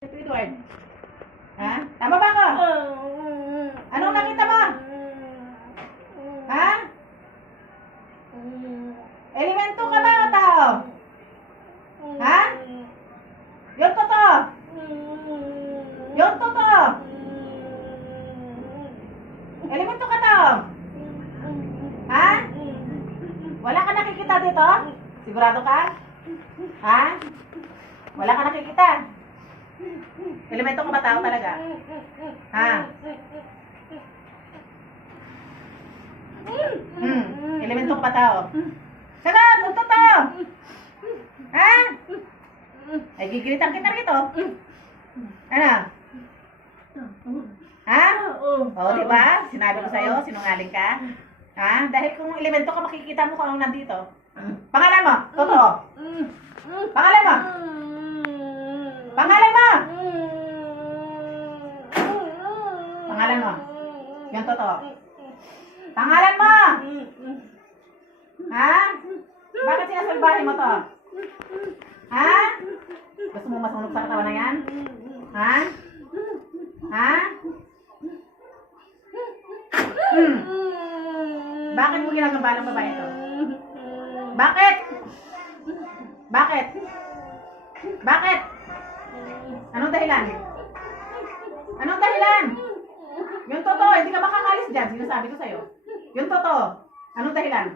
Edward. Ha? Tama ba ako? Anong nakita mo? Ha? Elemento ka ba o tao? Ha? Yung totoo? Yung totoo? Elemento ka tao? Ha? Wala ka nakikita dito? Sigurado ka? Ha? Wala ka nakikita? Elemento ka ba tao talaga? Ha? Elemento ka ba tao? Sagot! Ang totoo! Ha? Ay, gigilitan kita rito. Ano? Ha? Oo, diba? Sinabi ko sa'yo, sinungaling ka. Ha? Dahil kung elemento ka, makikita mo kung anong nandito. Pangalan mo? Totoo. Pangalan mo? Pangalan mo? Pangalan mo? Yung totoo. Pangalan mo? Ha? Bakit sinasalbahin mo to? Ha? Gusto mo masunog sa katawan na yan? Ha? Ha? Bakit mo ginagabalang babae ito? Bakit? Bakit? Bakit? Anong dahilan? Anong dahilan? Yung totoo, hindi ka makakalis dyan. Sinasabi ko sa'yo. Yung totoo. Anong dahilan?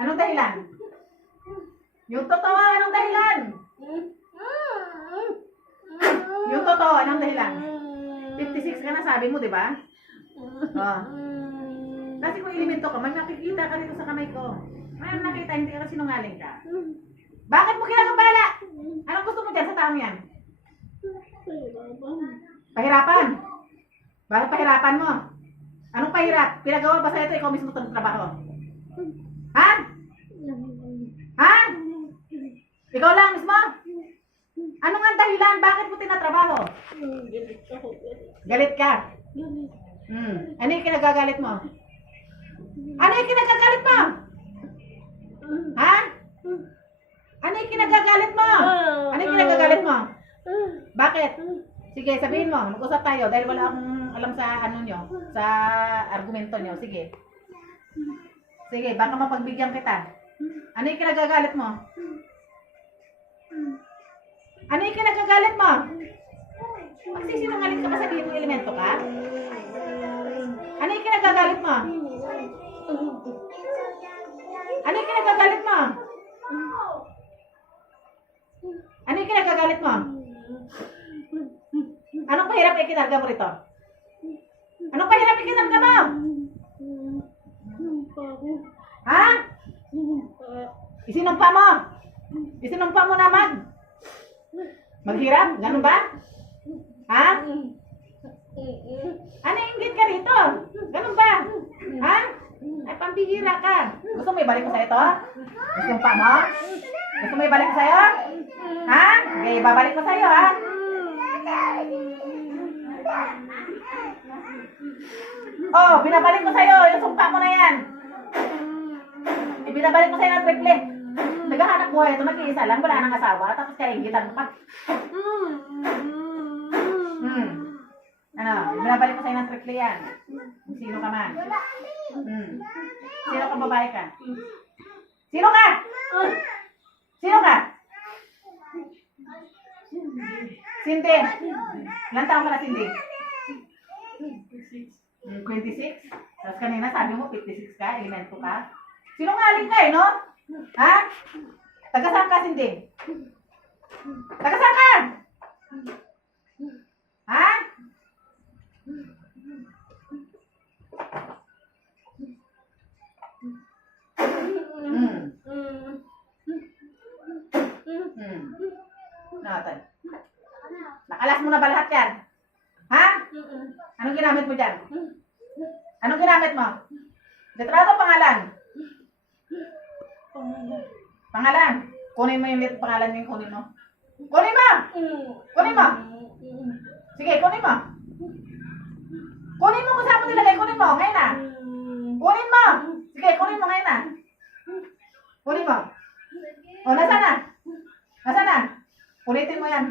Anong dahilan? Yung totoo, anong dahilan? Yung totoo, anong dahilan? 56 ka na, sabi mo, di ba? Oh. Kasi kung elemento ka, may nakikita ka dito sa kamay ko. May nakita, hindi ka sinungaling ka. Bakit mo kinakabala? Anong gusto mo dyan sa taong yan? Pahirapan? Bakit pahirapan mo? Anong pahirap? Pinagawa ba sa'yo ito ikaw mismo itong trabaho? Ha? Ha? Ikaw lang mismo? Ano nga ang dahilan? Bakit mo tinatrabaho? Galit ka? Ano yung kinagagalit mo? Ano yung kinagagalit mo? Ha? Ano yung kinagagalit mo? Ano yung kinagagalit mo? Bakit? Sige, sabihin mo. Mag-usap tayo dahil wala akong alam sa ano nyo, sa argumento nyo. Sige. Sige, baka mapagbigyan kita. Ano yung kinagagalit mo? Ano yung kinagagalit mo? Magsisinungaling ka ba sa dito elemento ka? Ano yung kinagagalit mo? Ano yung kinagagalit mo? Ano yung kinagagalit mo? Anong pahirap ay kinarga mo rito? Anong pahirap ay kinarga mo? Ha? Isinumpa mo? Isinumpa mo na maghirap? Ganun ba? Ha? Ano inggit ka rito? Ganun ba? Ha? Ay, pambihira ka. Gusto mo ibalik ko sa ito? Isinumpa mo? Gusto mo ibalik ko sa'yo? Ha? Okay, babalik ko sa'yo, ha? Oh, binabalik ko sa'yo. Yung sumpa mo na yan. Ibinabalik ko sa'yo ng triple. Naghahanap buhay ito. Nag-iisa lang. Wala nang asawa. Tapos kaingitan mo pa. Ano? Binabalik ko sa'yo ng triple yan. Sino ka man? Sino ka babae ka? Sino ka? Sino ka? Cindy. Ilan taon ka na, Cindy? 26? Tapos kanina sabi mo 56 ka, elemento ka. Sinungaling ka no? Ha? Taga-saan ka, Cindy? Taga-saan ka? Ha? Nakatan. Nakalas mo na ba lahat yan? Ha? Anong ginamit mo dyan? Anong ginamit mo? Litrato pangalan? Pangalan? Kunin mo yung pangalan yung kunin mo. Kunin mo! Kunin mo! Sige, kunin mo. Kunin mo kung saan mo nilagay. Kunin mo. Ngayon na. Kunin mo! Sige, kunin mo ngayon na. Kunin mo. O, nasa na? Nasa na? Ulitin mo yan.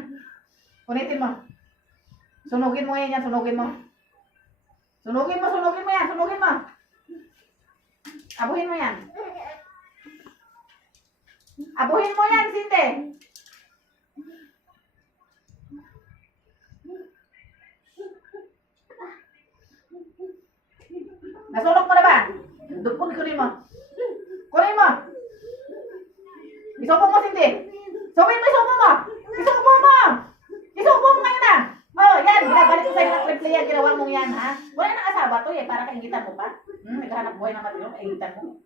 Punitin mo. Sunugin mo yan, sunugin mo. Sunugin mo yan, sunugin mo. Abuhin mo yan. Abuhin mo yan, Cindy. Nasulok mo na ba? Dupon, kunin mo. Kunin mo. Isubo mo, Cindy. Isubo mo. Isubo mo. Isubo mo ngayon na. Oh, yan. Ginagalit ko sa'yo ng triple yan. Ginawa mong yan, ha? Wala nang asawa to, eh. Para kaingitan mo pa. Naghahanap buhay ng matino. Kaingitan mo.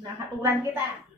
Nakatulan kita.